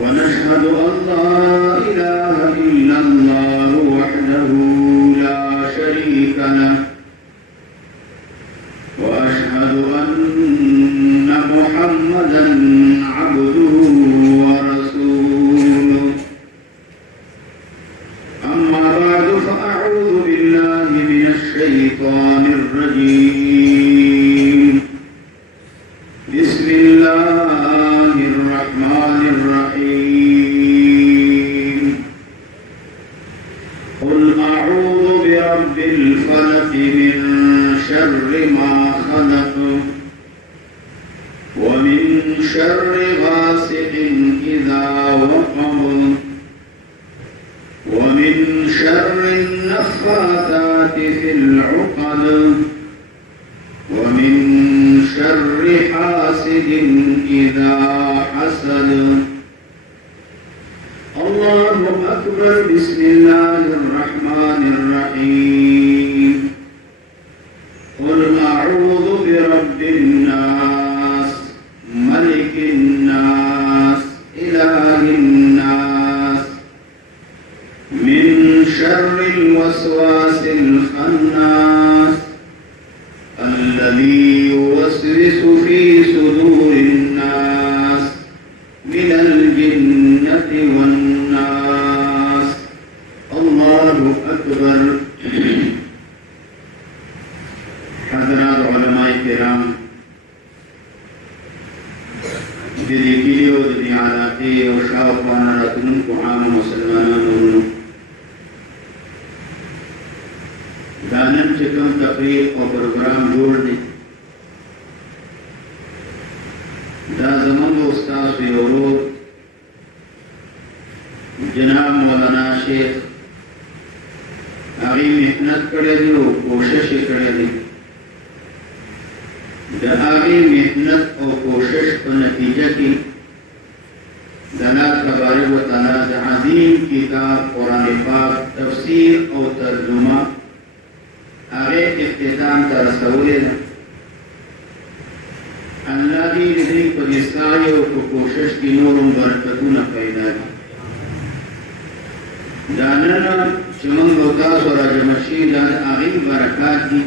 ونشهد أن لا إله إلا الله وحده لا شريك له وأشهد أن محمدا عبده ورسوله أما بعد فأعوذ بالله من الشيطان الرجيم بسم الله الرحمن الرحيم قل أعوذ برب الفلق من شر ما خلق ومن شر غاسق إذا وقب ومن شر النفاثات في العقد ومن شر حاسد إذا حسد الله أكبر بسم الله الرحمن الرحيم قل أعوذ برب الناس ملك الناس إله الناس من شر الوسواس الخناس الذي يوسوس في صدور الناس من الجنة والناس الله أكبر حضرات علماء کرام دلی کلی و دلی علاقی و شاوخوانا راتنون کو عام مسلمانانو دانن چکم تقریب و پروگرام جوړ دی دا زمان و استاذ یورو جناب مولانا شیخ آغی محنت کړی دی او کوشش کړی دی د هغې محنت او کوشش په نتیجه کې د الله تبارک وتعالی د عظیم کتاب قرآن پاک تفسیر او ترجمه هغې اختتام ته رسولې ده الله دې د دې په دې سعی او په کوشش کې نور هم برکتونه پیدا کړي دا نن چې موږ او تاسو راجمع شي دا د هغې برکات دي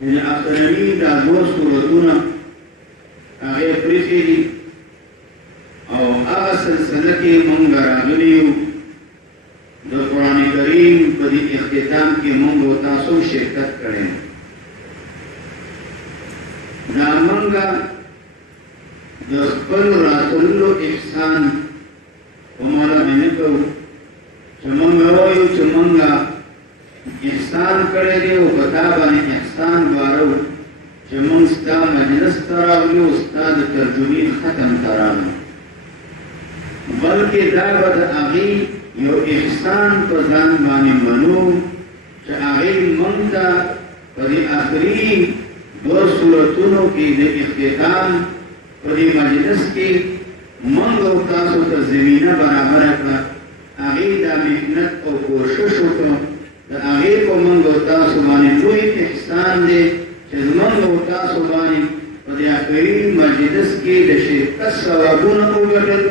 من اخرنی دا دو سورتونه هغه پریخي دي او هغه سلسله کې مونږ راغلي یو د قرآن کریم په دې اختتام کې مونږ او تاسو شرکت کړي دا مونږ د خپل راتللو احسان ومالا مینه کوو چې مونږ وایو چې مونږ احسان کړی دی او پتا باندې احسان وارو چې موږ ستا مجلس ته راغلو ستا د ترجمې ختم ته راغلو بلکې دا به د هغې یو احسان په ځان باندې منو چې هغې موږ ته په دې آخري دوه صورتونو کې د اختتام په دې مجلس کې موږ او تاسو ته زمینه برابره کړه هغې دا محنت او کوشش وکړو د هغې په موږ او تاسو باندې لوی احسان دی چې زموږ او تاسو باندې په دې آخري مجلس کې د شرکت ثوابونه وګټل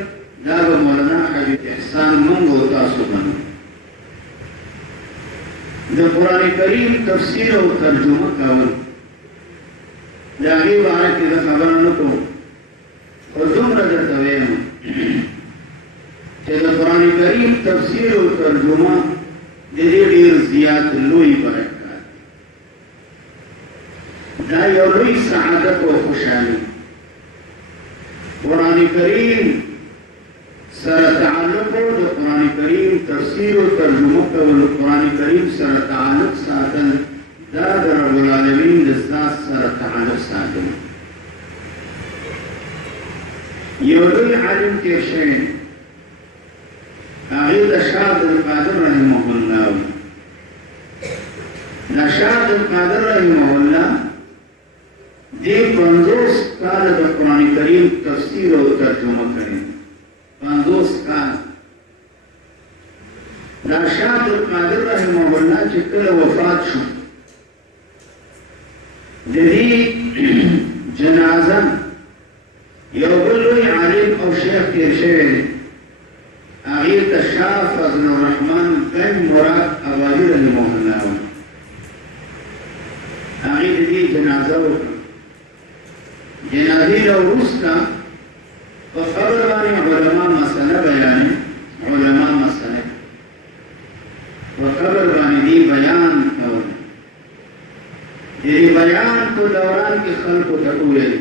دا به مولانا حبیب احسان موږ او تاسو باندې د قرآن کریم تفسیر او ترجمه کول د هغې باره کې زه خبره نه کوم خو دومره درته وایم چې د قرآن کریم تفسیر او ترجمه د دې ډېر زیات لوی برکات دا یو لوی سعادت او خوشحالي قرآن کریم سره تعلق د قرآن کریم تفسیر او ترجمه کول قرآن کریم سره تعلق ساتل دا د رب العالمین د ذات سره تعلق ساتل یو لوی عالم تېر شوی هغه د شاه عبدالقادر رحمه الله د شاه عبدالقادر رحمه الله دې 50 کاله د قرآن کریم تفسیر او ترجمه کړې 50 کاله دا شاه عبدالقادر رحمه الله چې کله وفات شو د دې جنازه یو بل لوی شیخ تیر شوی آغیر تشاف فضل الرحمن قیم مراد آبادی رحمه اللہ آغیر دی جنازہ وکا جنازی لورستا وقبر بانی علماء مسئلہ بیانی علماء مسئلہ وقبر بانی دی بیان کون دی بیان کو دوران کی خلق کو تقولی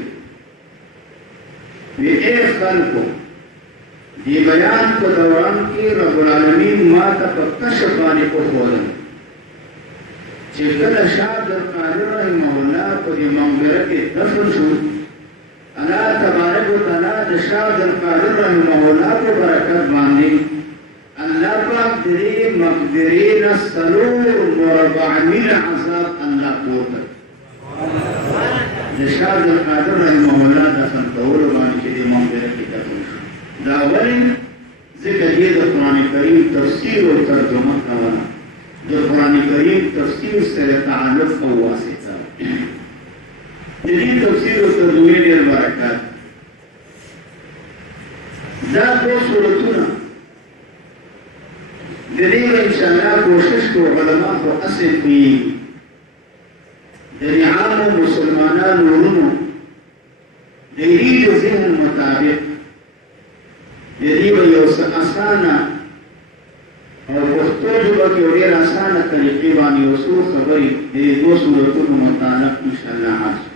وی اے خلق کو دی بیان کو دوران کی رب العالمین ماتا پا کشفانی کو خودن چکل شاہ در قادر رحمہ اللہ کو دی مغبرت دفن شو اللہ تبارک و تعالی شاہ در قادر رحمہ اللہ کو برکت باندی اللہ پاک دری مقدرین السلور مربع من عذاب اللہ کوتا شاہ در قادر رحمہ اللہ دفن قول بانی چلی مغبرت دفن شو داولی ذکر یہ در قرآن کریم تفسیر و ترجمہ کوانا در قرآن کریم تفسیر سے تعلق و واسطہ جدید تفسیر و ترجمہ دیر برکات دا دو صورتونا جدید انشاءاللہ کوشش کو علماء کو اصل کی یعنی عام مسلمانان ورنو دلیل ذہن مطابق یعنی وہ یوسا آسانا اور پختو جبا کی اور آسانا طریقی بانی وصول خبری یہ دو صورتوں متعلق انشاءاللہ حاصل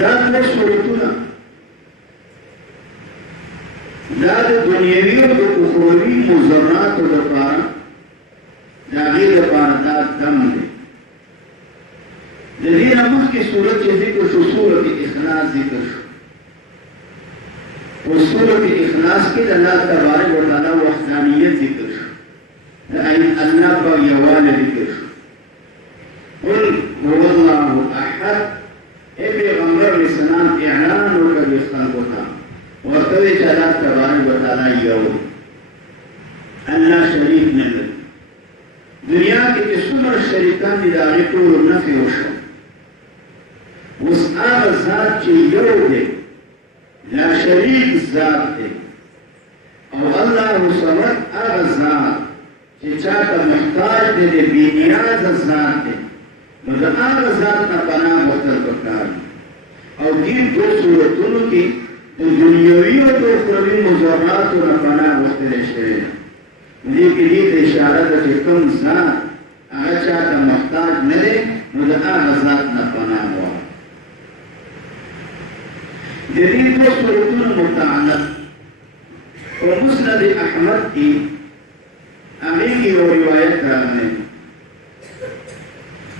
داد دو صورتوں داد دنیاوی و اخروی مضرات و دپارا داغیر دپارا داد دم دے جدید امخ کی صورت چی ذکر شو صورت اخلاص ذکر شو اور صورت اخلاص کے اللہ تبارک و تعالی وحدانیت ذکر شو اللہ با یوال ذکر شو قل هو اللہ احد اے پیغمبر رسالان اعلان و کبھی خلقتا وقتوی اللہ تبارک و تعالی یوال اللہ شریک نلد دنیا کے سمر شریکان دیداغی طور نفی وشو اس آغا ذات چی یو دے لا شریک ذات دے اور اللہ صمد آغا ذات چی چاہتا محتاج دے دے بی نیاز ذات دے مگر آغا ذات نا پناہ مختل بکار اور دین دو صورتوں کی دنیاوی و دو اخروی مضرات و نا پناہ مختل شریر مجھے کے لیے اشارہ دا کہ کم ذات آغا چاہتا محتاج نرے مگر آغا ذات نا پناہ ہوا جدید دو صورتوں متعلق اور مسند احمد کی امیگی و روایت کرنے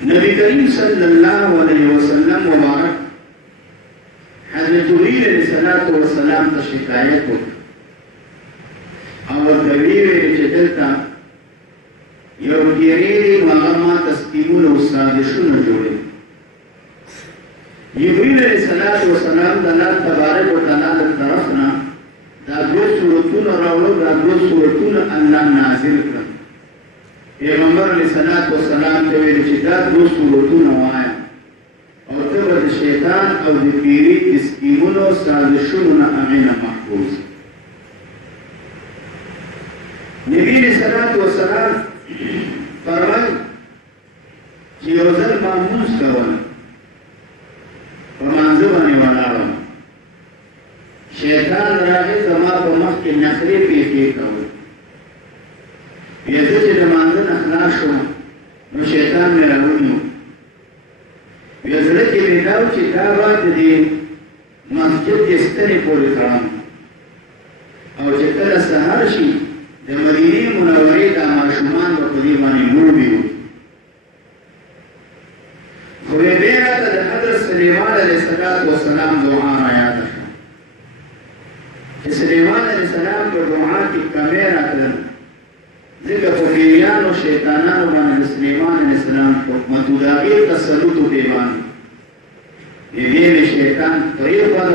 نبی کریم صلی اللہ علیہ وسلم مبارک حضرت جبریل علیہ السلام تا شکایت کو اور دویوے چدلتا یو گیریری مغمہ تسکیمون و سادشون جوڑے جبریل علیہ السلام دلال تبارک و تعالی طرفنا دا دو صورتون راولو دا دو صورتون اللہ نازل کرن پیغمبر علیہ السلام تویل چی دا دو صورتون وایا اور تبت شیطان او دی پیری اسکیمون و سازشون امین محفوظ نبی علیہ السلام فرمائی چی یوزل ماموز کروانا ومانزوانی ونارم شیطان راہی زمان پا مخ کی نخری پیخی کرو پیزو چی دمانزن اخلاص شو نو شیطان میرا ہونیو پیزو چی بیداو چی دابات دی مسجد جستنی پوری کرام او چی کل سہر شی دی مدینی منوری دا مرشمان با قدیمانی موبیو خوی بیرا دا حضرت سلیمان علیہ السلام دعا آیات شا سلیمان علیہ السلام کو دعا کی کمیرہ کرن ذکر فقیریان و شیطانان و من سلیمان علیہ السلام کو متداغیر تسلط و دیوان یہ شیطان طریق پر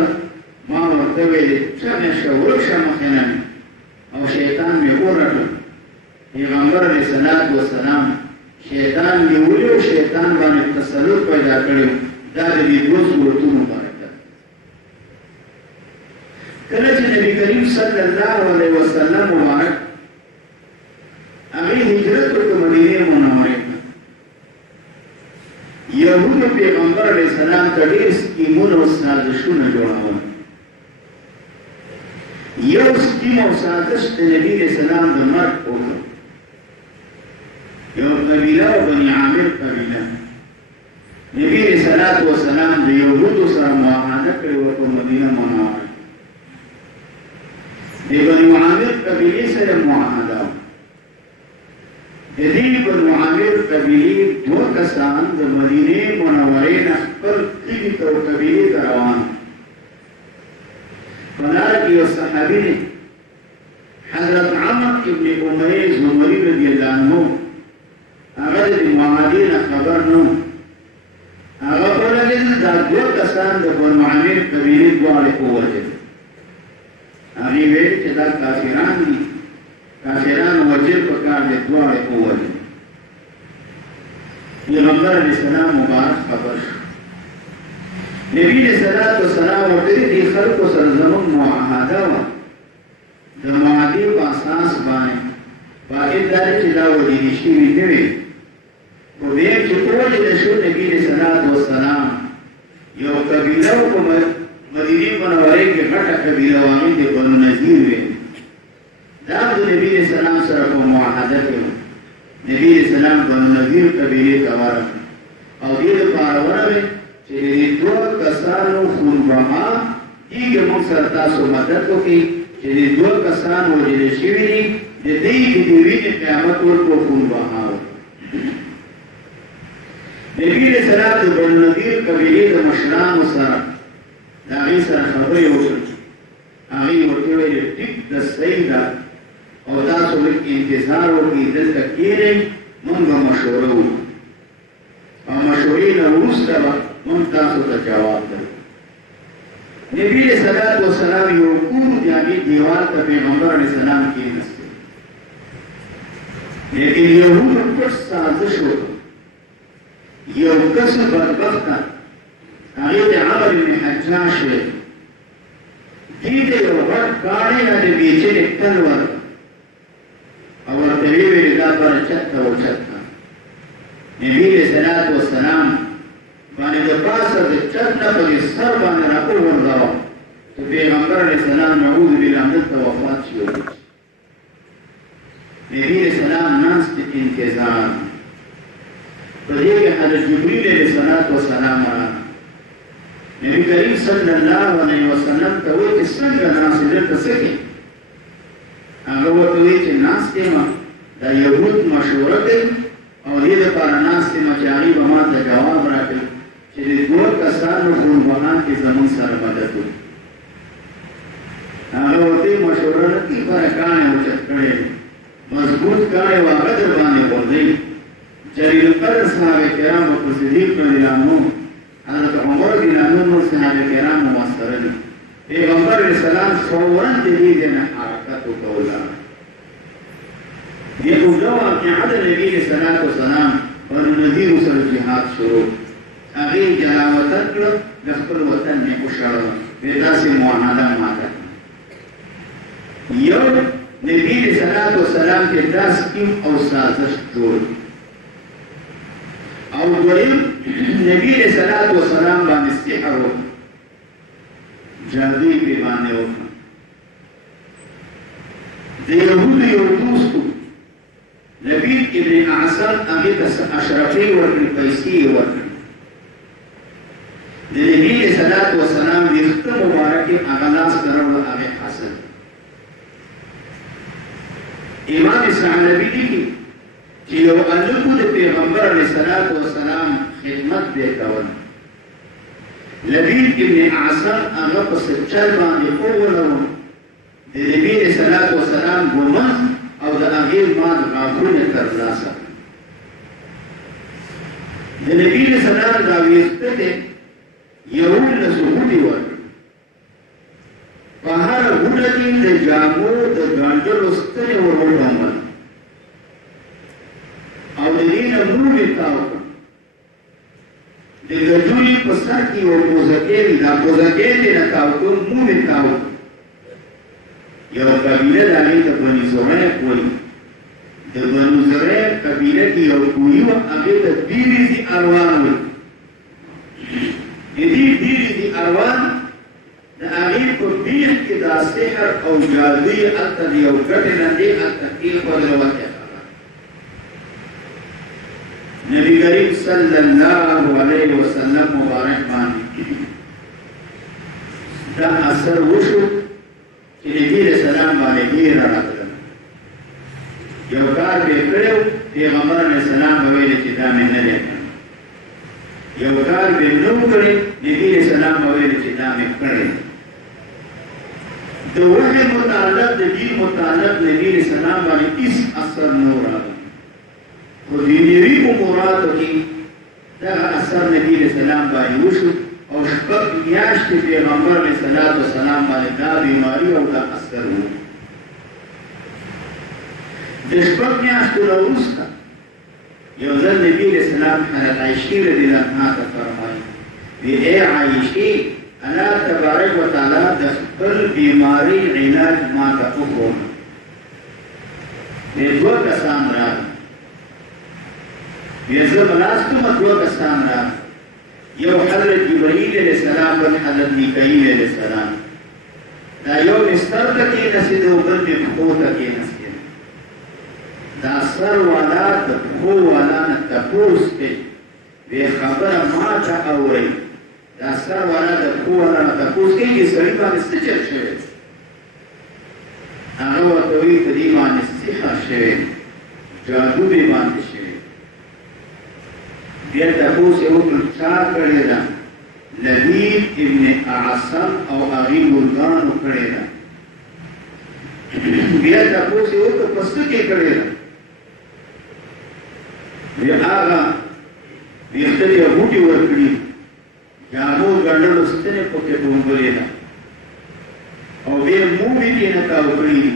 ما مرتویلی چمی شورک شمخنن او شیطان بھی اورکن پیغمبر علیہ السلام شیطان نیولیو شیطان بانی تسلط پیدا کریو دا دی دو صورتونو برکت کله چې نبی کریم صلی الله علیه وسلم مبارک هغه هجرت وکړ مدینه منوره ته یهودو پیغمبر علیه السلام ته ډېر سکیمونه او سازشونه جوړول. یو سکیم او سازش د نبی علیه السلام د مرګ وکړ. یو قبیله او بني عامر قبیله نبی علیه السلام د یهودو سره معاهده کړې وه په مدینه منوره. د بني عامر قبیلې سره معاهده وه. د دې بني عامر قبیلې دوه کسان د مدینې منورې نه خپل کلي ته او قبیلې ته روان. په لاره کې یو صحابي دی حضرت عمرو ابن امیہ زمري رضی الله عنه هغه د معاهدې نه خبر نه و. هغه ولګېدل دا دوه کسان د بني عامر قبیلې دواړه ووژل. هغې ویل چې دا کافران دي، کافران وژل پکار دی، دواړه ووژل. پیغمبر علیه السلام مبارک خبر شو. نبی علیه السلام ورته دې خلکو سره زموږ معاهده وه، د معاهدې په اساس باندې باید دا چې دا وژلې شوي نه وي. خو ویل چې ووژل شو نبی علیه السلام یو قبیله و په مدینې منورې کې غټه قبیله وه، هغې ته بنو نذیر ویل. دا د نبی علیه السلام سره په معاهده کې وو. نبی علیه السلام بنو نذیر قبیلې ته ورغی او دې لپاره ورغی چې د دې دوه کسانو خونبها دیګه موږ سره تاسو مدد وکړي چې د دوه کسان وژل شوي دي، د دې د وینې قیامت ورکړو خونبها وکړي. نبی علیه السلام د بنو نذیر قبیلې د مشرانو سره د هغې سره خبرې وکړې. هغې ورته ویلې ټیک ده، صحیح ده، او تاسو لږ انتظار وکړئ، دلته کښېنئ، موږ به مشوره وکړو او مشورې نه وروسته به موږ تاسو ته جواب درکړو. نبي علیه السلام یو کور د هغې دیوال ته پیغمبر علیه السلام کښېنستی، لیکن یهودو پټ سازش وکړ. یو کس بدبخته هغې ته عمرو بن حجاج ویل، دې ته یو غټ کاڼی نه د بیچنې تل ورکړ او ورته ویې ویلې دا بره چت ته اوچت کړه. نبي علیه السلام باندې د پاسه د چت نه په دې سر باندې را وغورځاوه چې پیغمبر علیه السلام نعوذ بالله دلته وفات شي. نبي علیه السلام ناست انتظار. په دې کې حضرت جبریل علیه السلام راغی. نبی کریم صلی الله علیه وسلم ته وایي چې څنګه ناست یې، دلته څه کوې؟ هغه ورته وایي چې ناست یم، دا یهود مشوره کوي او دې دپاره ناست یم چې هغې به ما ته جواب راکړي چې د دوه کسانو خونبهان کې زموږ سره مدد وکړي. هغه ورته مشوره نه کوي، بره کاڼی اوچت کړی دی، مضبوط کاڼی و هغه در باندې غورځوي. جلیل القدر صحابه کرام ابو صدیق رضی الله عنه، حضرت عمر رضی الله عنه، نور صحابه کرام مبصره دي. پیغمبر علیه السلام فوراً د دې ځای نه حرکت وکړ. دې اوږده واقعه د نبي علیه السلام بنو نذیرو سره جهاد شروع. هغې جلاوطن کړه، د خپل وطن یې وشړله، ویې داسې معاهده ماته کړه. یو نبي علیه السلام کې دا سکیم او سازش جوړ او دویم نبی علیه السلام باندې سحر وکړ، جادوی پرې باندې وکړه. د یهودو یو دوست و لبید ابن اعصم، هغې ته اشرفۍ ورکړې، پیسې یې ورکړې. د نبي علیه السلام ویښته مبارک یې هغه لاس ته راوړه، هغې حاصل. امام ثعلبي لیکي چې یو هلک د پیغمبر علیه السلام خدمت دی کول. لبید ابن اعصم هغه په چل باندې وغولوه، د نبي علیه السلام ګومز او د هغې مال غاښونه ترلاسه کړل. د نبي علیه السلام دا ویښته دی 11 غوټې ورکړې. په هره غوټه کې د جامو د ګنډلو ستنې ور وډومل او د دې نه مور یې تاو کړ. د ګجوري په سر کې یوه پوزکې وي، دا پوزکې یې نه تاو کړ، مور یې تاو کړ. یو قبیله د هغې ته بني زریق وایي. د بنو زریق قبیله کې یو کوهي وه، هغې ته ډیریزي اروان وایي. د دې ډیریزي اروان د هغې په بیخ کې دا سحر او جادو یې هلته د یو ګټې نه دې هلته کېښودله وکړه. نبی کریم صلی الله علیه وسلم مبارک باندې دا اثر وشو چې نبی علیہ السلام باندې ډېره راتله. یو کار به یې کړی و، پیغمبر علیه السلام به ویلې چې دا مې نه دی کړی. یو کار به یې نه و کړی، نبي علیہ السلام به ویلې چې دا مې کړی. د وحي متعلق د دین متعلق نبي علیہ السلام باندې هېڅ اثر نه و راغلی. خو دنیوي اموراتو کې دغه اثر نبي علیہ السلام باندې وشو او شپږ میاشتې پیغمبر علیه السلام باندې دا بیماري او دا اثر و. د شپږ میاشتو نه وروسته یو ځل نبي علیہ السلام حضرت عایشې رضی الله عنها ته فرمایي، وی ای عایشې، الله تبارک وتعالی د خپل بیماري علاج ما ته وښود. دوه کسان راغلل، زه ملاستم، دوه کسان راغلل، یو حضرت جبرائیل علیہ السلام بل حضرت میکائیل علیہ السلام. دا یو بستر ته کېناستېده او بل مې پښو ته کېناستېده. دا سر والا د پښو والا نه تپوس کوي، وی خبره ما ته اورئ. دا سر والا د پښو والا نه تپوس کوي چې سړي باندې څه چل شوی. هغه ورته وایي په دې باندې سحر شوی، جادو دې باندې شوی. بیا تپوس یې وکړ چا کړې ده؟ لبیب ابن اعصم او هغې مرغانو کړې ده. بیا تپوس یې وکړ په څه کې کړې ده؟ بیا هغه ویښته ته یې بوټي ورکړي، جامو ګنډلو ستنې پکې ټومبلې ده او بیا مومې کې نه تاو کړي دي.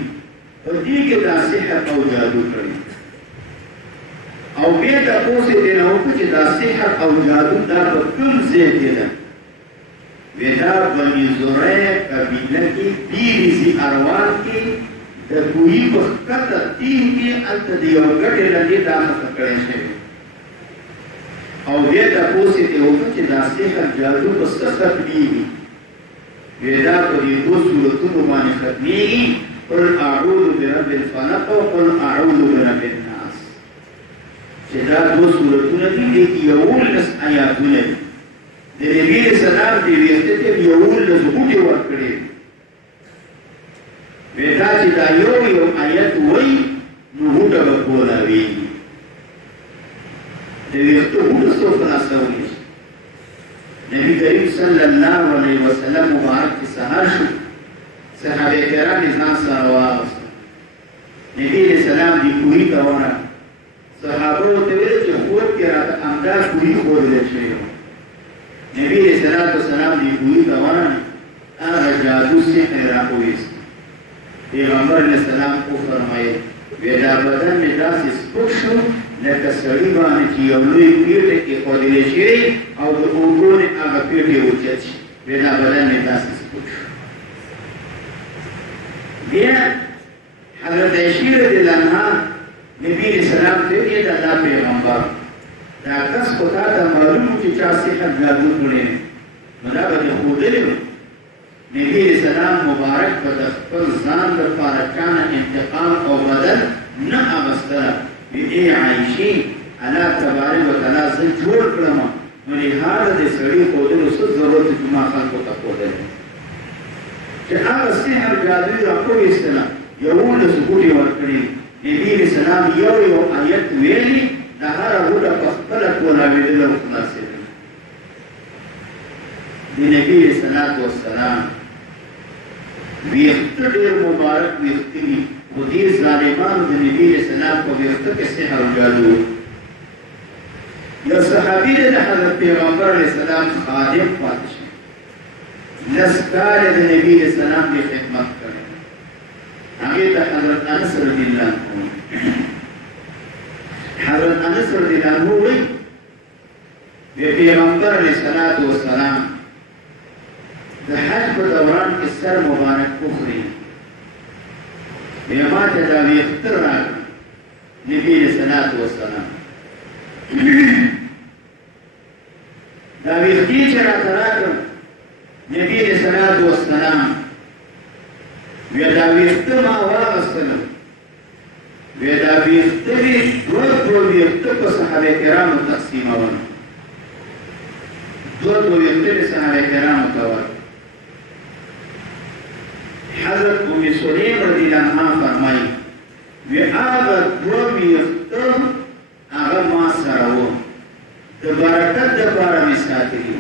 په دې کې دا سحر او جادو کړي. او بیا تپوس یې ترېنه وکړو چې دا سحر او جادو دا په کوم ځای کې ده؟ وی دا بني زریق قبیله کې ډیریزي اروان کې د کوهي په ښکته تین کې هلته د یو ګټې لنډې دا خښه کړی شوی. او بیا تپوس یې ترې وکړو چې دا سحر جادو په څه ختمېږي؟ وی دا په دې دوه صورتونو باندې ختمېږي، قل اعوذ برب الفلق او قل اعوذ برب الناس. چې دا دوه صورتونه دي، دې کې 11 آیاتونه دي. د نبي علیہ السلام دې ویښته ته 11 بوټي ورکړي. وی دا چې دا یو آیت وایي نو بوټه به کولاوېږي. د ویښتو بوټه څوک خلاصولی شي؟ نبي کریم صلی الله علیه وسلم مبارک چې سهار شو، صحابه کرام یې ځان سره واغوستل. نبي علیہ السلام دې کوهي ته ورغی. صحابه ورته ویل چې خوب کې راته همدا کوهي ښودلی شوی و. نبي علیہ السلام دې کوهي ته ورغی، هغه جادو سحر راوویست. پیغمبر علیہ السلام وفرمایل، وی دا بدن مې داسې سپک شو لکه سړي باندې چې یو لوی پیټه کېښودلی شوی او د اوبو نه هغه پیټې اوچت شي. وی دا بدن مې داسې سپک شو. بیا حضرت عایشې رضی الله عنها نبی علیہ السلام ته ویل، د الله پیغمبر، دا کس خو تا ته معلوم و چې چا سحر جادو کړی نو دا به دې ښودلی وو. نبی علیہ السلام مبارک به د خپل ځان لپاره چا نه انتقام او بدل نه اخیستله. وی ای عایشې، الله تبارک وتعالی زه جوړ کړم، نو لهذا د سړي ښودلو څه ضرورت چې ما خلکو ته ښودلی چې هغه سحر جادو یې راوویستله، 11 بوټي ورکړي. نبی علیہ السلام یو آیت ویلي، د هره بوټه په خپله کولاوېدله او خلاصېدله. د نبي علیہ السلام ویښته ډېر مبارک ویښته دي، خو دې ظالمانو د نبي علیہ السلام په ویښته کې سحر او جادو. یو صحابي دی د حضرت پیغمبر علیہ السلام خادم پاتې شوی، 10 کاله د نبي علیہ السلام دې خدمت کړی. هغې ته حضرت انس رضی الله عنه، حضرت انس رضی الله عنه وایي، د پیغمبر علیہ السلام د حج په دوران کې سر مبارک وخوري بیا ما ته دا ویښته راکړه نبي علیه الصلاة والسلام دا ویښتې چې راته راکړه نبي علیه الصلاة والسلام بیا دا ویښته ما واغستله بیا دا ویښته مې دوه ویښته په صحابه کرامو تقسیمول دوه ویښته مې صحابه کرامو ته ورکړه حضرت ام سلیم رضی الله عنها فرمایي وی هغه دوه ویښته هغه ما سره وو د برکت دپاره مې ساتلي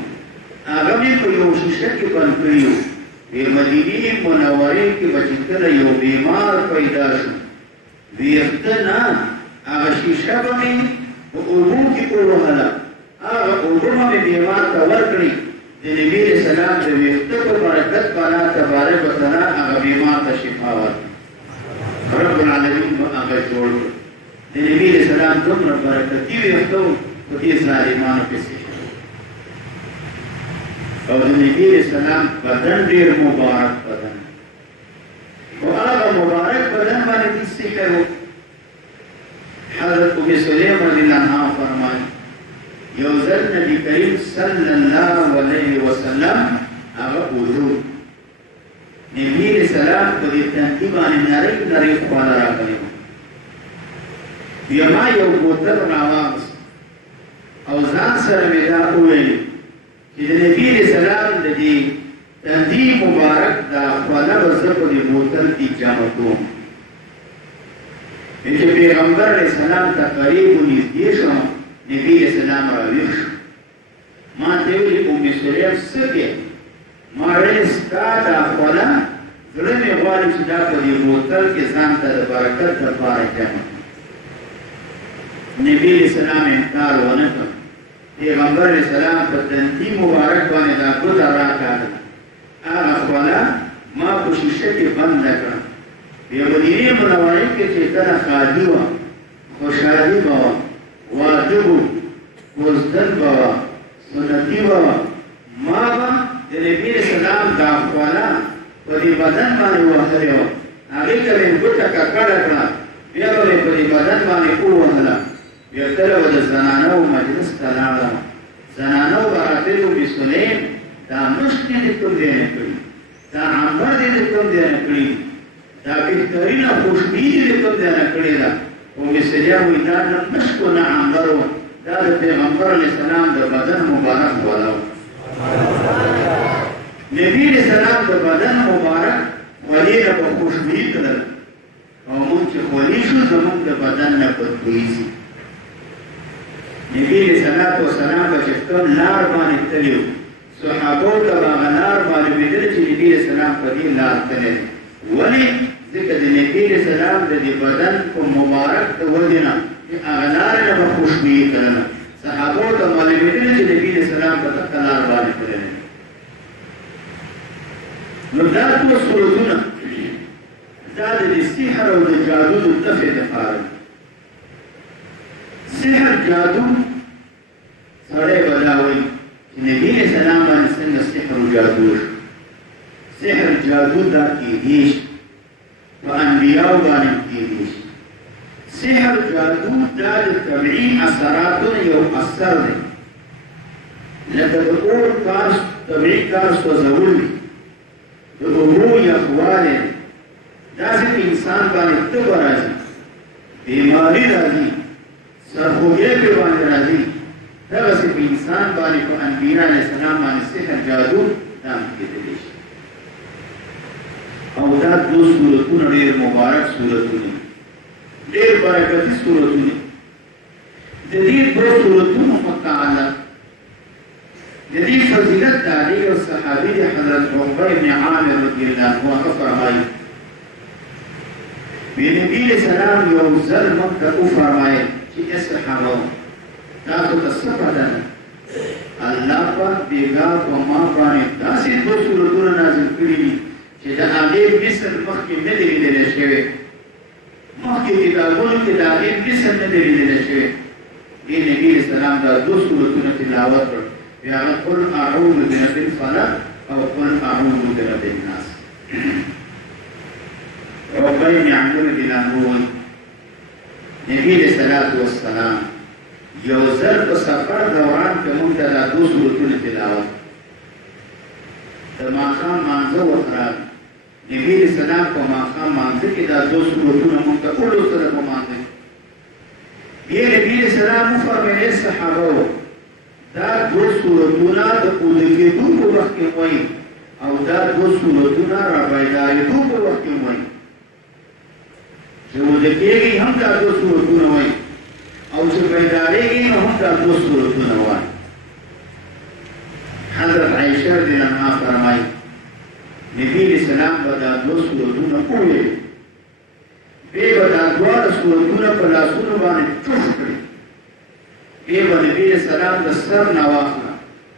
هغه مې په یو شیشه کې بند کړي وو وی مدینې منورې کې به چې کله یو بیمار پیدا شو ویښته نه هغه شیشه به مې په اوبو کې ووهله هغه اوبه به مې بیمار ته ورکړي د نبي علیه السلام د ویښته په برکت به الله تبارک وتعالی هغه بیمار ته شفا ورکړي رب العالمین به هغه جوړ کړ د نبي علیه السلام دومره برکتي ویښته وو په دې ظالمانو پسې او د نبي علیه السلام بدن ډېر مبارک بدن او هغه مبارک بدن باندې دې سحر و حضرت ام سلیم رضی الله عنها فرمایي یو ځل نبي کریم صلی الله علیه وسلم هغه وضو نبي علیه السلام په دې تندي باندې نری نری خواله راغلی بیا ما یو بوتل راواغست او ځان سره مې دا وویل چې د نبي علیه السلام د دې تندي مبارک دا خواله به زه په دې بوتل کې جمع کوم چې پیغمبر علیه السلام ته قریب ونږدې شوم نبي علیه السلام راویښ شو ما ته ویلي ام سلیم څه کې ما ویل ستا دا خواله زړه مې غواړي چې دا په دې بوتل کې ځان ته د برکت دپاره جمع نبي علیه السلام انکار ونه کړ پیغمبر علیه السلام په تندي مبارک باندې دا ګوته راکاږله هغه خواله ما په شیشه کې بنده کړه بیا مدینې منورې کې چې کله ښادي وه خوشحالي به وه واده و کوزدل به وه سنتي به وه ما به د نبي علیه السلام دا خواله په دې بدن باندې وهلې وه هغې ته مې ګوته ککړه کړه بیا به مې په دې بدن باندې ووهله بیا کله به د زنانو مجلس ته لاړم زنانو به راتلې ام سلیم دا مشک دې کوم ځای نه کړي دا عنبر دې کوم ځای نه کړي دا بهترینه خوشبويي دې کوم ځای نه کړې ده ام سلیم وایي دا نه مشک و نه عنبر و دا د پیغمبر علیه السلام د بدن مبارک والا و نبي علیه السلام د بدن مبارک خولې نه به خوشبويي کړل او موږ چې خولې شو زموږ د بدن نه بدبويي شي نبي علیه الصلاة والسلام به چې کوم لار باندې تللی و صحابو ته به هغه لار معلومېدل چې نبي علیه السلام په دې لار تللی دی ولې ځکه د نبي علیه السلام د دې بدن په مبارک د وجې نه هغه لارې نه به خوشبويي کړله صحابو ته معلومېدل چې نبي علیه السلام په دغه لار باندې تللی دی نو دا ټول صورتونه دا د سحر او د جادو د دفع دپاره سحر جادو سړی به دا وایي چې نبي علیه السلام باندې څنګه سحر و جادو شو سحر جادو دا کېدی شي په انبیاو باندې کېدی شي سحر جادو دا د طبعي اثراتو یو اثر دی لکه د اور کار طبعي کار سوځول دی د اوبو یخوالی دی داسې په انسان باندې تبه راځي بیماري راځي سرخوږی پرې باندې راځي دغسې په انسان باندې په انبیا علیه السلام باندې سحر جادو دا هم کېدلی شي او دا دو صورتونه ډېر مبارک صورتونه ډېر برکتي صورتونه د دې دوه صورتونو متعلق د دې فضیلت د علی او صحابي د حضرت عقبه بن عامر رضی الله عنه فرمایي نبي علیه السلام یو ځل موږ ته وفرمایل چې ای صحابه تاسو ته څه پته ده الله پاک بېګا په ما باندې داسې دوه صورتونه نازل کړي دي چې د هغې مثل مخکې نه دی لیدلی شوی مخکې کتابونو کې د هغې مثل نه دی لیدلی شوی دې نبي علیه السلام دا دوه صورتونه تلاوت کړ بیا هغه قل اعوذ برب الفلق او قل اعوذ برب الناس عقبه بن عمرو بن عمرو نبی علیہ الصلوۃ والسلام یو ځل په سفر دوران کې مونږ ته دا دوه سورتونه تلاوت د ماښام مانځه وکړه. نبی علیہ السلام په ماښام مانځه کې دا دوه سورتونه مونږ ته ولوستل په مانځه. بیا نبی علیہ السلام وفرمایل صحابه دا دوه سورتونه د اوده کېدو په وخت کې وایي او دا دوه سورتونه رابیدارېدو په وخت کې وایي. چې اوده کېږي هم دا دوه سورتونه وایي او چې بیدارېږي نو هم دا دوه سورتونه وایي. حضرت عائشہ رضی اللہ عنہا فرمایي نبی علیہ السلام به دا دوه سورتونه وویل، بیا به دا دواړه سورتونه په لاسونو باندې چوف کړي، بیا به نبی علیہ السلام د سر نه واخله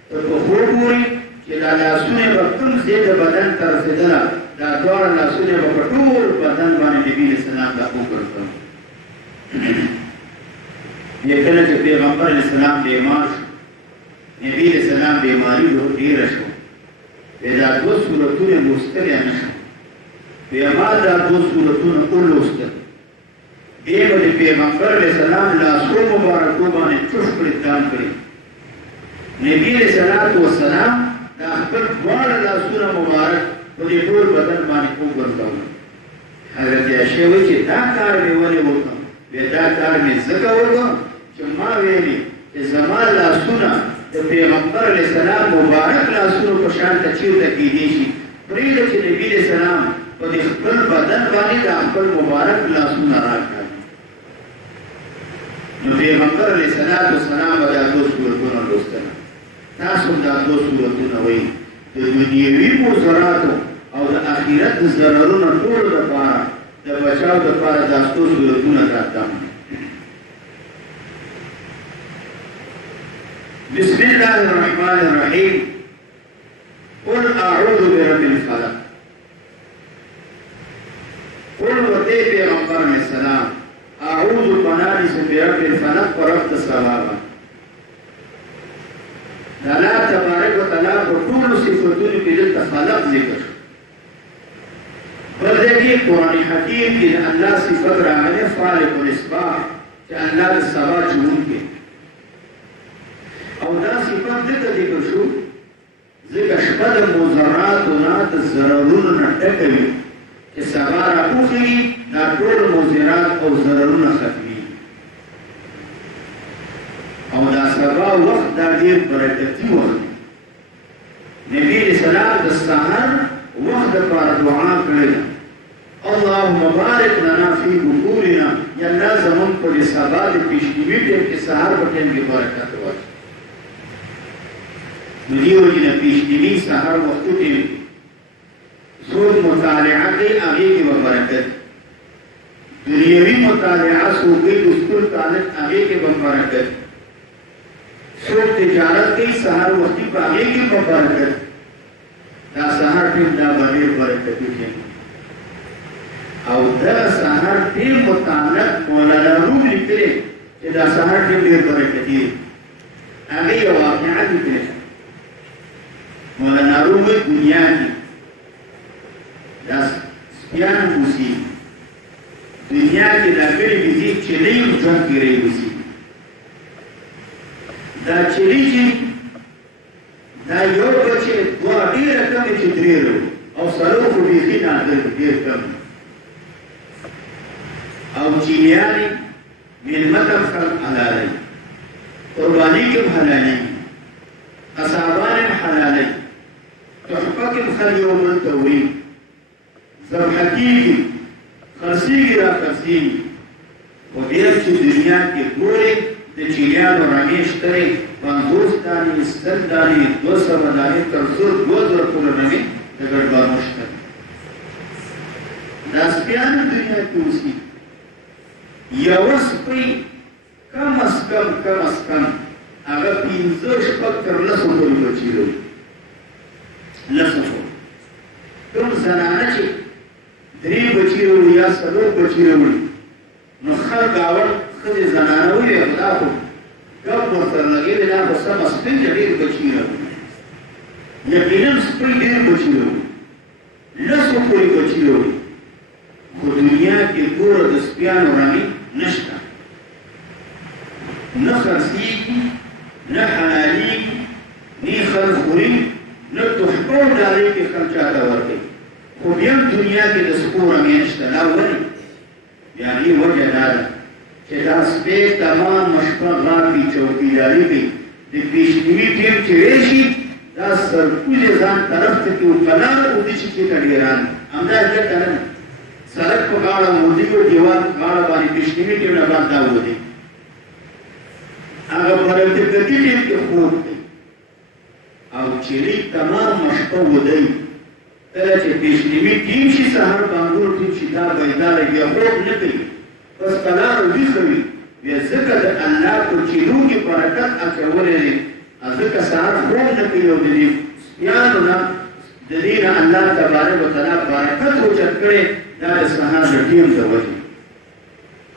تر پښو پورې چې دا لاسونه به کوم ځای د بدن ته رسېدله، دا دواړه لاسونه به په ټول بدن باندې نبی علیہ السلام دا وګرځول. بیا کله چې پیغمبر علیہ السلام بیمار شو، نبی علیہ السلام بیماری ډېره شوه، بیا دا دوه سورتونه لوستلی نه شم، بیا ما دا دوه سورتونه ولوستل، بیا به د پیغمبر علیہ السلام لاسو مبارکو باندې چوف کړي، دام کړي. نبی علیہ السلام دا خپل دواړه لاسونه مبارک په دې ټول بدن باندې وګرځول. حضرت عائشہ وایي چې دا کار مې ولې وکړ؟ بیا دا کار مې ځکه وکړ چې ما ویلي چې زما لاسونه د پیغمبر علیہ السلام مبارک لاسونو په شان ته چېرته کېدی شي، پرېږده چې نبي علیہ السلام په دې خپل بدن باندې دا خپل مبارک لاسونه راکړل. نو پیغمبر علیہ السلام به دا دوه سورتونه لوستل. تاسو دا دوه سورتونه وایي د دنیوي مضراتو او د آخرت د ضررونو ټولو دپاره د بچاو دپاره دا څو سورتونه راته. بسم الله الرحمن الرحیم. قل اعوذ برب الفلق. قل ورته پیغمبر علیہ السلام اعوذ پناه سے برب الفلق پر رب سبابا. الله تبارک و تعالی په ټول صفاتونو کې د خالق ذکر. بلکې قرآن حکیم کې الله صفات راغلي خالق الاسباح چې الله د سبا چونکي او دا صفات دغه ذکر شو ځکه شپه د مضراتو نه د ضررونو نه ډکه وي چې سبا راوخي دا ټول مضرات او ضررونه ختمي او دا سبا وخت دا ډېر برکتي وخت. نبی علیہ السلام د سحر وخت لپاره دعا کړې ده، اللهم بارک لنا فی بکورنا، یا الله زموږ په دې سبا د پیشګیوي ټیم کې سحر په ټیم کې برکت واچوي. نو دې وجې نه پیشګیوي سحر وختو کې څوک مطالعه کوي هغې کې به برکت، دنیوي مطالعه څوک کوي دستور طالب هغې کې به برکت، څوک تجارت کوي سحر وختي په هغې کې به برکت. دا سحر ټیم دا به ډېر برکتي ټیم او دا سحر ټیم متعلق مولانا روم لیکلی چې دا سحر ټیم ډېر برکتي دی. هغې یو واقعه لیکلی مولانا روم دنیا کې دا سپیان اوسي، دنیا کې دا ګړې بيزي چلۍ ژوند تېروي اوسي. دا چلی چې دا یو بچې دوه ډېره کمې چې درې او څلور خو بیخي نادر ډېر کم او چینیانې مېلمه ته هم خلک حلالوي، قرباني کې هم حلالوي، قصابان هم حلالوي، تحفه کې هم خلک یو بل ته وړي، ذبحه کېږي، خرڅېږي را خرڅېږي. خو بیا چې دنیا کې ګورې د چیلیانو رمې شترې 50 دانې 100 دانې 200 دانې تر 200 پورې رمې د ګډوانو شته. دا سپیانو دنیا کې اوسي. یوه سپی کم از کم هغه 15 شپږ تر 10 پورې بچي لري. 10 کوم زنانه چې 3 بچي لري یا 4 بچي لري نو خلک اول ښځې زنانه وویل دا خو ګپ ورسره لګېدی، دا خو سمه سپی چې ډېر بچي راوړي. یقینا سپی ډېر بچي راوړي، 10 پورې بچي راوړي، خو کې ګوره د سپیانو رمې نشته، نه خرڅېږي، نه حلالېږي، نه خلک خوري، نه تحفه او ډالۍ کې خلک چاته ورکوي، خو بیا هم دنیا کې د سپو رمې نشته. دا ولې؟ د هغې وجه دا ده چې دا سپی تمامه شپه غاپي، چوکیداري کوي. د پیشنوي ټیم چې راشي دا سرکوزې ځان طرف ته کې وکلاره ودي چې کېته ډېران همدا ګټه نه ده. سړک په غاړه مودي او دیوال په غاړه باندې پیشنوي ټیم نه باندې دا ودي، هغه په رتبتي ټیم کې خوب دی او چیرې تمامه شپه ودی. کله چې پیشنوي ټیم شي، سهار بانګور ټیم شي، دا بیداره بیا خوب نه کوي، بس په لاره ویښه وي. بیا ځکه د الله په چیلو کې برکت اچولی دی، ځکه سهار خوب نه کوي او د دې سپیانو نه د دې نه الله تبارک وتعالی برکت اوچت کړی، دا د سهار د ټیم د وجې.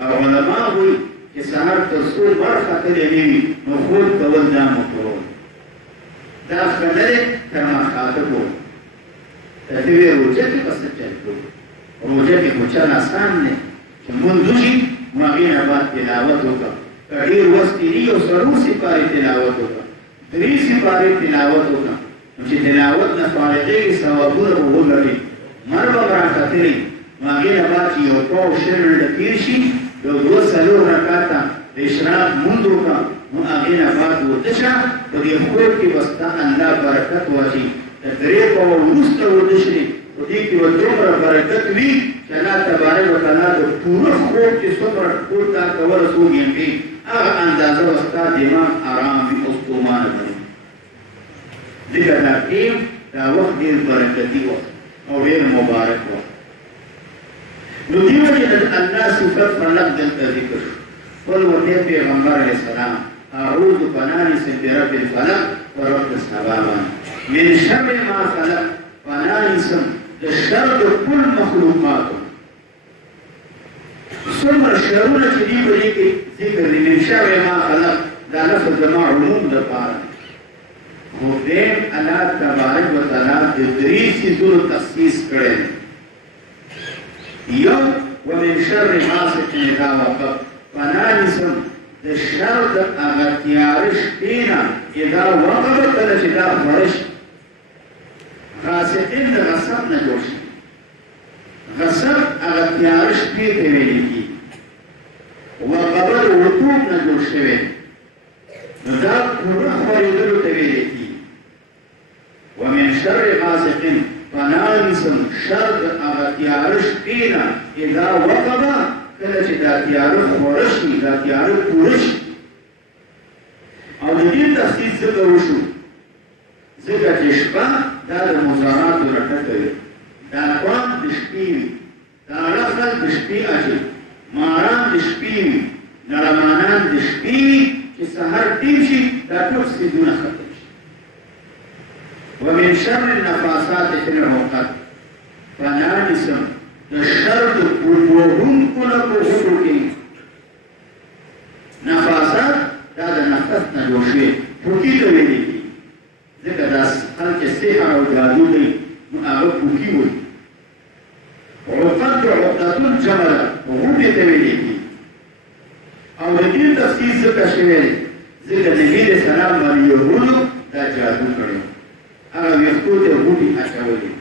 او علما وایي چې سهار تر څو برختلی نه وي نو خوب کول دا مکروه دا ښه نه دی تر ماښامه کول. ته دې وایې روژه کې به څه چل کوو؟ روژه کې خو چل اسان دی چې لمونځ وشي نو هغې نه بعد تلاوت وکړه، که ډېر وس تېري یو څلور سپارې تلاوت وکړه، 3 سپارې تلاوت وکړه، نو چې تلاوت نه فارغېږي ثوابونه به وګټې، مر به راختلی. نو هغې نه بعد چې یو پاو شل منټه تېر شي، یو 2-4 رکعته د اشراق لمونځ وکړه، نو هغې نه بعد وده شه، په دې خوب کې به ستا الله برکت واچي. د 3 پاو وروسته وده شي، په دې کې به دومره برکت وي چې الله تبارک وتعالی د پوره خوب چې څومره خوب ته کوله څو ګنټې، هغه اندازه به ستا دماغ ارام وي او ستومانه به وي. ځکه دا ټیم دا وخت ډېر برکتي وخت او ډېر مبارک وخت. نو دې وجې د الله صفت فلق دلته ذکر شو. قل ورته پیغمبر علیه السلام اعوذ پناه نیسم برب الفلق و رب السماوات من شر ما خلق، پناه نیسم د شر د ټول مخلوقاتو. څومره شرونه چې دي په دې کې ذکر دي، من شر ما خلق دا لفظ زما عموم دپاره، خو دیم الله تبارک وتعالی د 3 څیزونو تخصیص کړی دی. یو ومن شر غاسق اذا وقب، پناه نیسم د شر د هغه تیاره شپې نه اذا وقب، کله چې دا خوړه شي. غاسقین د غصب نه جوړ شي، غصب هغه تیاره شپې ته ویل کېږي، وقبه د رطوب نه جوړ شوی، نو دا پوره خورېدلو ته ویل کېږي. ومن شر غاسقین، پناه نیسم شر د هغه تیاره شپې نه اذا وقبه، کله چې دا تیاره خوره شي، دا تیاره پوره شي. او د دې تخصیص ځکه وشو ځکه چې شپه دا د مزاراتو رټکه وي، دا قوم د شپې وي، دا رخل د شپې اچي، ماران د شپې وي، نړمانان د شپې وي، چې سهار ټیم شي دا ټول څیزونه ختم شي. ومن شر النفاثات فی العقد، پناه نیسم د شر د وهونکو نه په غوټو کې. نفاثات دا د نفس نه جوړ شوي پوکي ته ویلې کېږي، ځکه دا خلک چې سحر او جادو کوي نو هغه پوکي وایي. عقد عقدتون جمع ده، غوټې ته ویلې کېږي. او د دې تخصیص ځکه شوی دی ځکه نبي علیه السلام باندې یهودو دا جادو کړی، هغه ویښتو ته غوټې اچولې.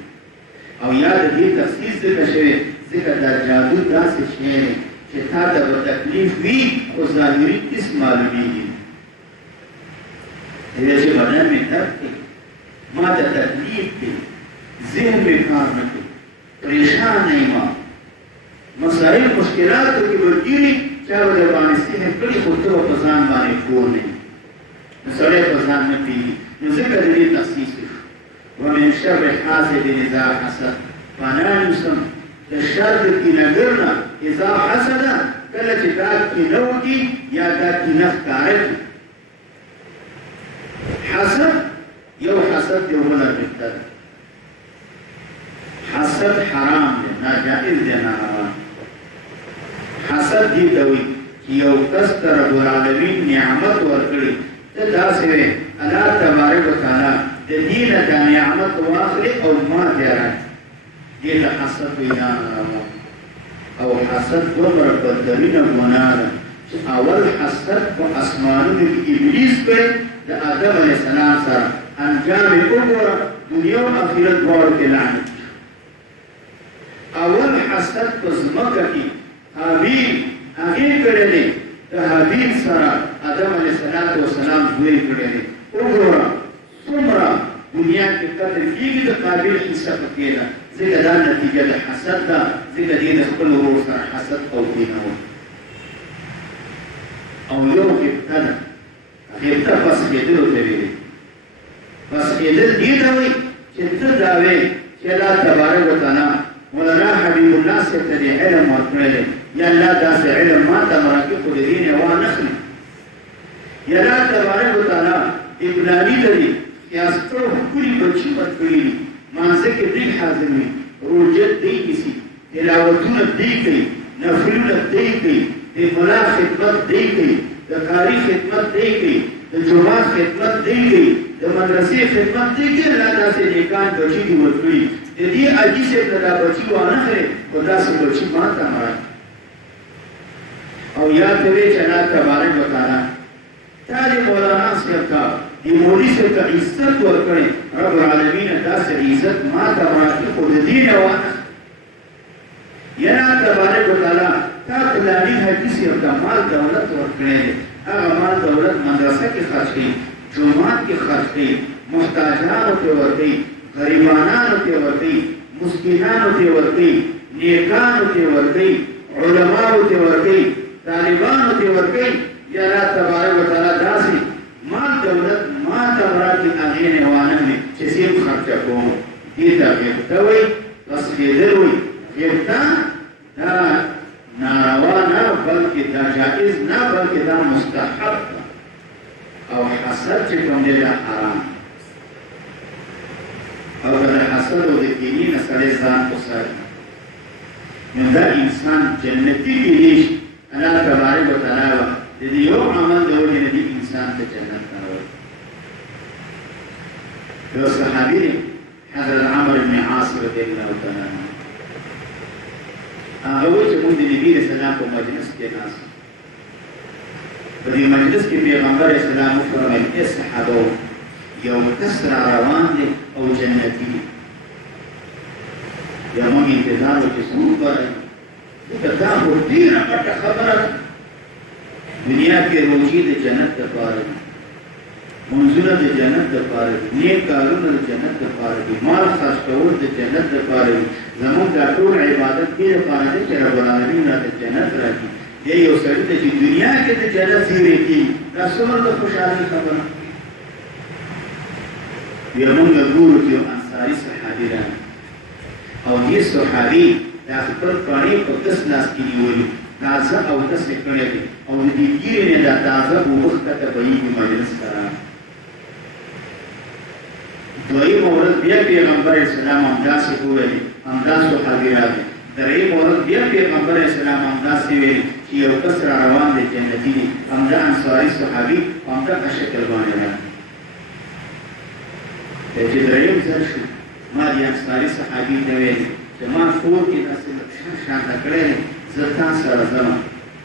او یا د دې تخصیص ځکه شوی ځکه دا جادو داسې شی دی چې تا ته به تکلیف وي خو ظاهري هېڅ معلومېږي. دې چې بدن مې درد کوي، ما ته تکلیف دی، ذهن مې کار نه کوي، پریشانه یم، مسایل مشکلاتو کې به ګیري، چا به درباندې سحر کړي خو ته به په ځان باندې پوه نه یې، نو سړی په ځان نه پوهېږي. نو ځکه د دې تخصیص وشو. ومن شر حاسد اذا حسد، پناه نیسم د شر د کینهګر نه اذا حسد، کله چې دا کینه وکړي یا دا کینه ښکاره کړي. حسد یو حسد یو بله بهتر، حسد حرام دی، ناجائز دی، ناروا. حسد دې ته وایي چې یو کس ته رب العالمین نعمت ورکړي، ته داسې وې الله تبارک وتعالی د دې نه دا نعمت واخلي او ما دې راکړي، دې ته حسد وایي، ناروا. او حسد دومره بدترینه ګناه ده چې اول حسد په اسمانونو کې ابلیس کړی د آدم علیه السلام سره انجام یې وګوره دنیا او آخرت دواړو کې لعنت اول حسد په ځمکه کې حابیل هغې کړی دی د حابیل سره آدم علیه السلام زوی کړی دی وګوره څومره دنیا کې قتل کېږي د قابل حصه پکې ده ځکه دا نتیجه د حسد ده ځکه دې د خپل ورور سره حسد او کینه او یو غبطه ده غبطه پسخېدلو ته ویلي پسخېدل دې ته وایي چې ته دا وایې چې الله تبارک وتعالی مولانا حبیب الله صاحب ته دې علم ورکړی دی یا الله داسې علم ما ته مراکب خو د دې نه وانخلي یا الله تبارک وتعالی ابلالي ته دې یاستو ښکلي بچي ورکړي دي مانځه کې دی حاضر وي روژه دی نیسي تلاوتونه دی کوي نفلونه دی کوي د ملا خدمت دی کوي د قاري خدمت دی کوي د جومات خدمت دی کوي د مدرسې خدمت دی کوي الله داسې نیکان بچي دي ورکړي د دې حاجي صاحب ته دا بچي وانخلې خو داسې بچي ما ته مړه او یاد کوي چې الله تبارک وتعالی تا دې مولانا صاحب ته د مولوي صاحب ته عزت ورکړې رب العالمین داسې عزت ما ته راکړي خو د دې نه وانخلې یا الله تبارک وتعالی تا فلاني حاجي صاحب ته مال دولت ورکړی دی هغه مال دولت مدرسه کې خرڅ کړي جومات کې خرڅ کړي محتاجانو ته ورکړي غریبانانو ته ورکړي مسکینانو ته ورکړي نیکانو ته ورکړي علماو ته ورکړي طالبانو ته ورکړي یا الله تبارک وتعالی داسې مال دولت ما ته راکړي هغې نه وانخلي چې زه یې خرچه کوم دې ته غبطه وایي پسخېدل وایي غبطه دا ناروا نه بلکې دا جائز نه بلکې دا مستحب ده او حسد چې کوم دی دا حرام او که د حسد او د کینې نه سړی ځان وساتي نو دا انسان جنتي کېدی شي الله تبارک وتعالی به د دې یو عمل د وجې نه دې انسان ته جنت ته راوړي یو صحابي دی حضرت عمرو بن عاص رضی الله تعالی عنه هغه وایي چې موږ د نبي علیه السلام په مجلس کې ناست په دې مجلس کې پیغمبر علیه السلام وفرمایل ای صحابو یو کس را روان دی او جنتي دی بیا موږ انتظار وکړو چې څوک به راشي ځکه دا خو ډېره پټه خبره ده دنیا کې روژې د جنت دپاره دي منځونه د جنت دپاره دي نیک کارونه د جنت دپاره دي مال خرڅ کول د جنت دپاره دي زموږ دا ټول عبادت دې دپاره دی چې رب العالمین راته جنت راکړي دی یو سړي ته چې دنیا کې د جنت زیری کېږي دا څومره د خوشحالۍ خبره بیا موږ ګورو چې یو انصاري صحابي راغی او دې صحابي دا خپل پاڼې په کس لاس کې نیولي تازه او کس یې کړی دی او د دې ګیرې نه دا تازه اوبه ښکته بهیږي مجلس ته راغی دویمه ورځ بیا پیغمبر علیه السلام همداسې وویلې همدا صحابي راغی دریمه ورځ بیا پیغمبر علیه السلام همداسې ویلې چې یو کس را روان دی جنتي دی همدا انصاري صحابي په همدغه شکل باندې راغی چې دریم ځل شو ما دې انصاري صحابي ته ویلې چې ما کور کې داسې شانته کړی دی زه تا سره ځم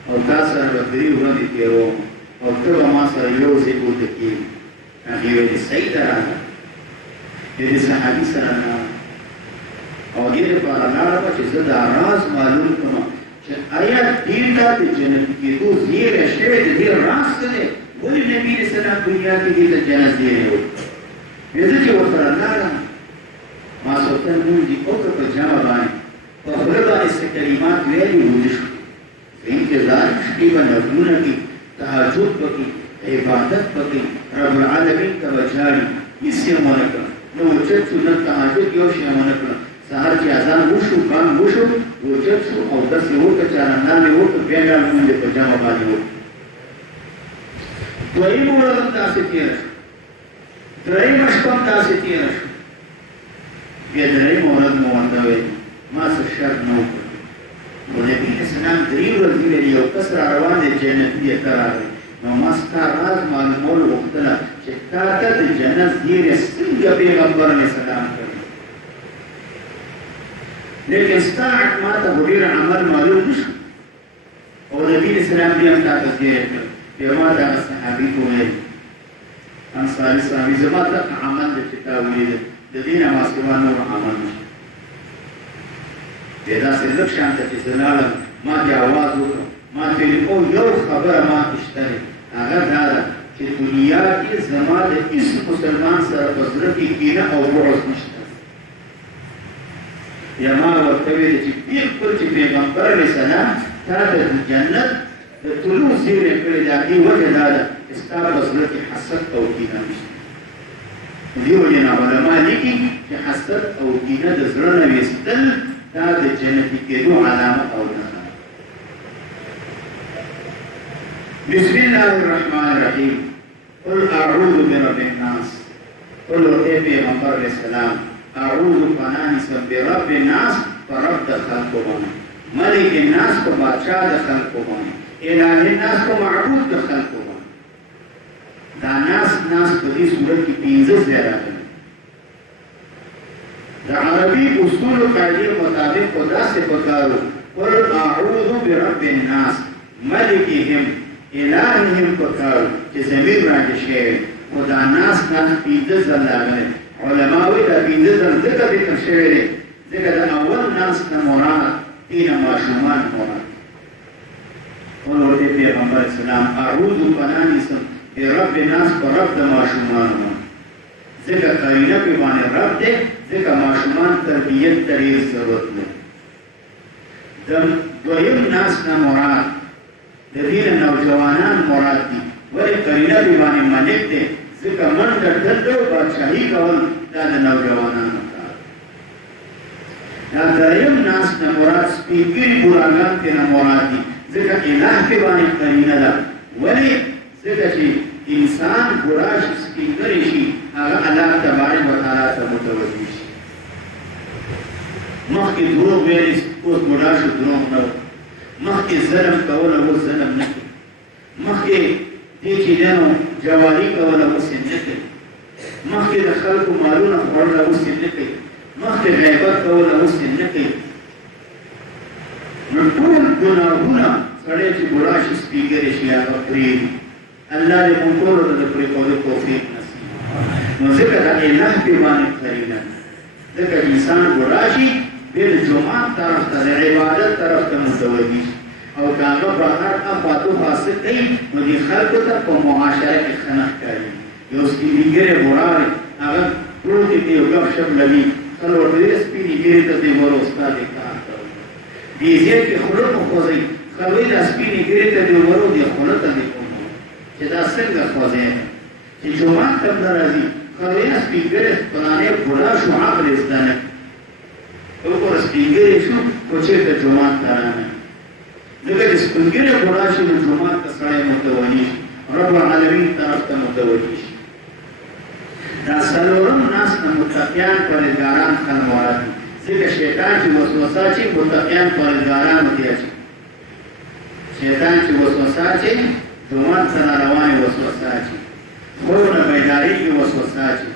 او تا سره به 3 ورځې تېروم او ته به ما سره یو ځای اوده کېږي هغې ویلې صحیح ده راغله دې صحابي سره لاړه او دې لپاره لاړه چې زه دا راز معلوم کړم چې آیا دې ته د جنتي کېدو زیری شوی د دې راز څه دی ولې نبي علیه السلام دنیا کې دې ته جنت زیری وکړي زه چې ورسره لاړم ماسوتن لمونځ یې وکړ په جمع باندې په خوله باندې څه کلمات ویلي ویده شو انتظار شپې به نفلونه کوي تهجد به کوي عبادت به کوي رب العالمین ته به ژاړي هېڅ یې ونه کړه نه اوچت شو نه تهجد یو شی یې ونه کړه سهار چې اذان وشو بانګ وشو اوچت شو او دس یې وکړه چارندان یې وکړه بیا بیا لمونځ یې په جمع باندې وکړه دویمه ورځ هم داسې تېره شو درېیمه شپه هم داسې تېره شو بیا درېیمه ورځ مو ورته ویل ما څه شرط نه وکړ نو نبي علیه السلام 3 ورځې ویلې یو کس را روان دی جنتي دی ته راغی نو ما ستا راز معلومول غوښتله چې تا ته د جنت زیری څنګه پیغمبر علیه السلام کړی لیکن ستا ما ته خو ډېر عمل معلوم نه شو او نبي اسلام بیا هم تا تذکیه کړ بیا ما دغه صحابي ته وویل انصاري صحابي زما دغه عمل دی چې تا ولیده د دې نه ما سوا نور عمل نشته بیا داسې لږ شان ته چې زه لاړم ما دې اواز وکړ ما ته ویل او یو خبره ما شته دی هغه دا ده چې دنیا کې زما د هېڅ مسلمان سره په زړه کې کینه او بغض نشته یا ما ورته ویل چې بالکل چې پیغمبر علیه السلام تا د جنت د طلوع زیری کړې د هغې وجه دا ده چې ستا په زړه کې حسد او کینه نشته دې وجې نه علما لیکي چې حسد او کینه د زړه نه ویستل دا د جنتي کېدو علامه او نښه بسم الله الرحمن الرحیم قل اعوذ برب الناس قل اے پیغمبر علیہ السلام اعوذ پناهیسم برب الناس فرب د خلقو باندې ملک الناس کو بادشاہ د خلقو باندې الہ الناس کو معبود د خلقو باندې دا ناس په دې صورت کې 15 ځای راغلي د عربي اصول قاعدې مطابق په داسې پکارو قل اعوذ برب الناس ملکهم الہهم پکارو چې ضمیر راځي شی خو دا ناس 15 ځل راغلي علماء وی دا 15 ځل ذکر ذکر شوی دی ځکه د اول ناس نه مراد تینا ماشومان مراد ورته پیغمبر اسلام اعوذ پناهیسم برب الناس پر رب د ماشومان ځکه قرینه په باندې رب دی ځکه ماشومان تربیت ته ډېر ضرورت لري د دویم ناس نه مراد د دې نوجوانان مراد دي ولې قرینه په باندې ملک دی ځکه منډه تلل او بادشاهي کول دا د نوجوانانو کار دا دریم ناس نه مراد سپینګري بوډاګان ته نه مراد دي ځکه الہ په باندې قرینه ده ولې ځکه چې انسان بوډا شي سپینګري شي هغه الله تبارک وتعالى ته متوجه شي مخکې دروغ ویل اوس بوډا شو دروغ نه مخکې ظلم کول اوس ظلم نه کوي مخکې دې چې دنو جواري کول اوس یې نه کوي مخکې د خلکو مالونه خوړل اوس یې نه کوي مخکې غیبت کول اوس یې نه کوي نو ټول ګناهونه سړی چې بوډا شي سپینګري شي هغه پرېږدي الله دې موږ ټولو ته د پرېښودو توفیق نصیب نو ځکه د الہ په باندې قرینه ځکه انسان بوډا شي بیا د جومات طرف ته د عبادت طرف ته متوجه شي او که هغه بهر افاتو حاصل کوي نو دې خلکو ته په معاشره کې ښه نه ښکاري یو سپینګرې بوډا دی هغه پروت دی یو ګپ شپ لګي خلک ورته وایي سپینګرې ته دې ور استاد یې کار کوي دې ځای کې خوله وخوځوي خلک وایي دا سپینګرې ته دې ورو دې خوله ته دې چې دا څنګه خوځي چې جومات ته نه راځي خلک وایي سپینګرې فلانې بوډا شو عقل یې زده نه وګوره سپینګرې شو خو چېرته جومات ته رانه ځکه چې سپینګرې بوډا شي نو جومات ته سړی متوجه شي رب العالمین طرف ته متوجه شي دا څلورم ناس نه متقیان پرهیزګاران خلک مراد دي ځکه شیطان چې وسوسه اچوي متقیان پرهیزګارانو کې اچوي شیطان چې وسوسه اچوي جومات ته روانې وسوسه اچوي خوب نه بیداري کې وسوسه اچوي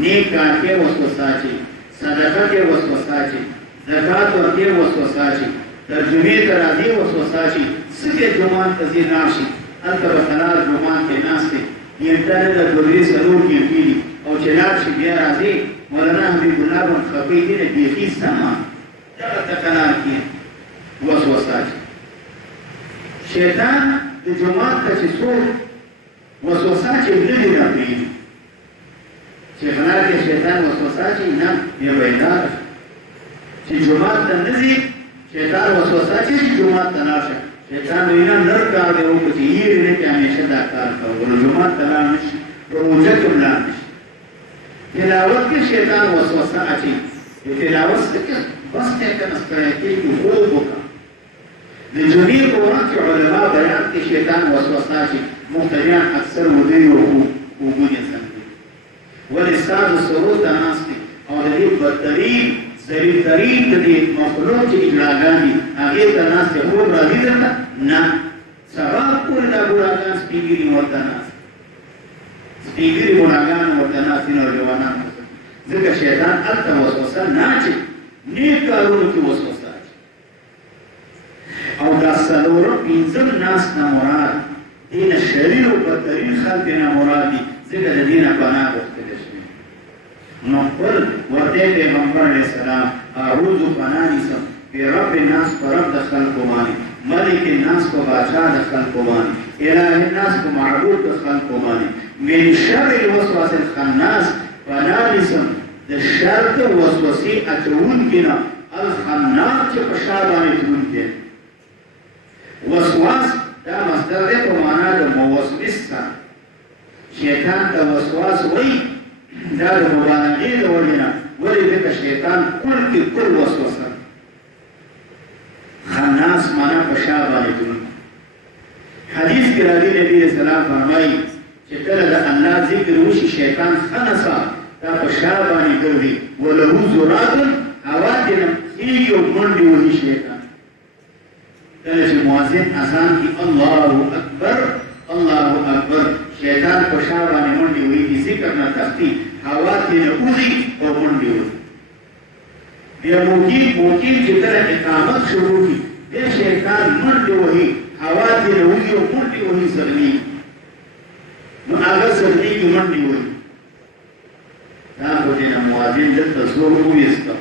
نیک کار کې وسوسه اچوي صدقه کې وسوسه اچوي زکات ورکې وسوسه اچوي ترجمې ته راځي وسوسه اچوي څنګه جومات ته ځي لاړ شي هلته به قرار جومات کې ناست دی انټرنټ د ګورې څلور کې کېږي او چې لاړ شي بیا راځي مولانا حبیب الله بن خفي دې نه بیخي سمه دغه ته قرار کې وسوسه اچوي شیطان د جومات ته چې څوک وسوسه اچوي نه دي راپرېږدي چې غلا کې شیطان وسوسه اچوي نه بیا بیدار چې جومات ته نه ځي شیطان وسوسه اچوي چې جومات ته لاړ شه شیطان وینا نر کار دی وکړي چې یې نه کې همیشه دا کار کوو جومات ته لاړ نه شي روژه کې لاړ نه شي تلاوت کې شیطان وسوسه اچوي تلاوت کې بس ته کنه ستړی کېږي خوب وکړه د جمعې په ورځ چې علما بیان کې شیطان وسوسه اچوي مقتدیان اکثر ودري او خوبونه څنګه ولې ستاسو سرور ته ناست دي او د دې بدترین ذلیلترین د دې مخلوق چې اجراګان دي هغې ته ناست دی خوب راځي درته نه سبا پورې دا بوډاګان سپینګري ورته ناست سپینګري بوډاګان ورته ناست دي نوجوانان ځکه شیطان هلته وسوسه نه اچوي نیک کارونو کې وسوسه او دا څلورم پنځم ناس نه مراد دین شریر او بدترین خلک نه مراد دي ځکه د دینه پناه غوښتل شوي نو قل ورته پیغمبر علیه السلام اعوذ پناه نیسم برب الناس په رب د خلکو باندې ملک الناس په بادشاه د خلکو باندې اله الناس په معبود د خلکو باندې من شر الوسواس الخناس پناه نیسم د شر د وسوسې اچونکي نه الخناس چې په شا باندې تلونکی وسواس دا مصدر دی په معنا د موسوس سره شیطان ته وسواس وایي دا د مبالغې د وجې نه ولې ځکه شیطان کل کې کل وسوسه خناس معنا په شا باندې تلونکی حدیث کې راځي نبي علیه السلام فرمایي چې کله د الله ذکر وشي شیطان خنسا دا په شا باندې ګرځي وله زرات هوا دې نه کېږي او منډې وهي شیطان کله چې مؤذن اذان کې الله اکبر الله اکبر شیطان په شا باندې منډې وهي ذکر نه تختی هوا دې نه وځي او منډې وهي بیا موکین چې کله اقامت شروع کړي بیا شیطان منډې وهي هوا دې نه وځي او منډې وهي زغمي نو هغه زغمي منډې وهي دا خو دې نه مؤذن دلته زور وویسته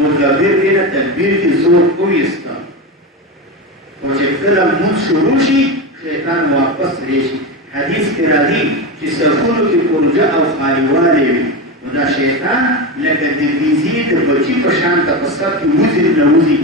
مکبر کې نه تکبیر کې زور وویسته او چې کله مونځ شروع شي شیطان واپس راشي حدیث کې راځي چې صفونو کې پرجه او خالیوالی وي نو دا شیطان لکه د بیزي د بچي په شان ته په سر کې وځي نه وځي